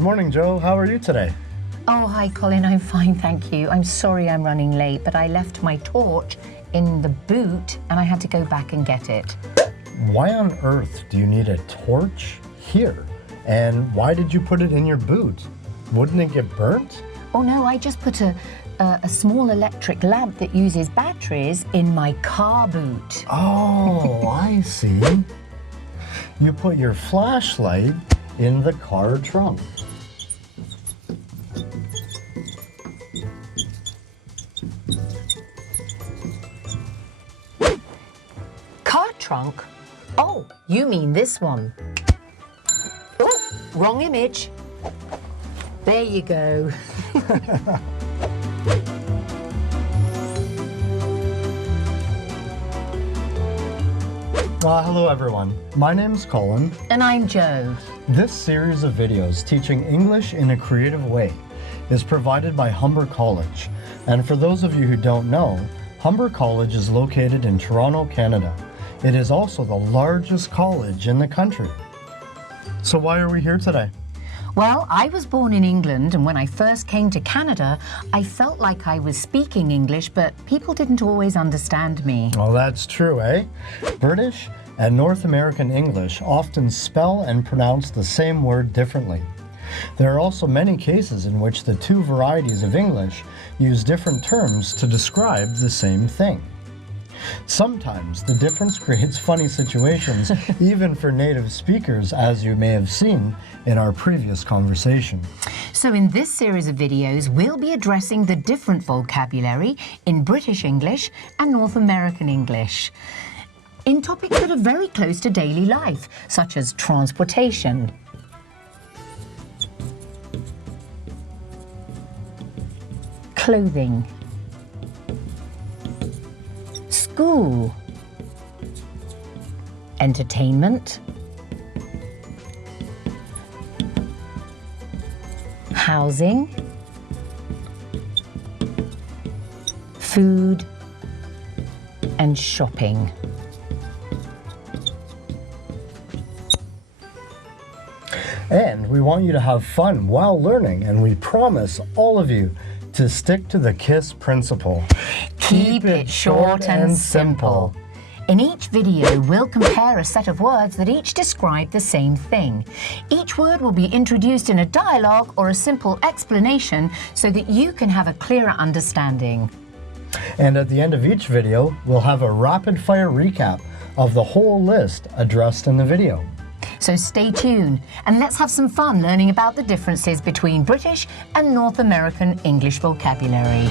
Good morning, Joe. How are you today? Oh, hi, Colin. I'm fine, thank you. I'm sorry I'm running late, but I left my torch in the boot and I had to go back and get it. Why on earth do you need a torch here? And why did you put it in your boot? Wouldn't it get burnt? Oh, no, I just put a small electric lamp that uses batteries in my car boot. Oh, I see. You put your flashlight in the car trunk. Car trunk? Oh, you mean this one. Oh, wrong image. There you go. Hello everyone. My name's Colin. And I'm Joe. This series of videos teaching English in a creative way is provided by Humber College. And for those of you who don't know, Humber College is located in Toronto, Canada. It is also the largest college in the country. So why are we here today? Well, I was born in England, and when I first came to Canada, I felt like I was speaking English, but people didn't always understand me. Well, that's true, eh? British and North American English often spell and pronounce the same word differently. There are also many cases in which the two varieties of English use different terms to describe the same thing. Sometimes the difference creates funny situations, even for native speakers, as you may have seen in our previous conversation. So in this series of videos, we'll be addressing the different vocabulary in British English and North American English, in topics that are very close to daily life, such as transportation, clothing, school, entertainment, housing, food, and shopping. And we want you to have fun while learning, and we promise all of you to stick to the KISS principle. Keep it short and simple. In each video, we'll compare a set of words that each describe the same thing. Each word will be introduced in a dialogue or a simple explanation so that you can have a clearer understanding. And at the end of each video, we'll have a rapid-fire recap of the whole list addressed in the video. So stay tuned and let's have some fun learning about the differences between British and North American English vocabulary.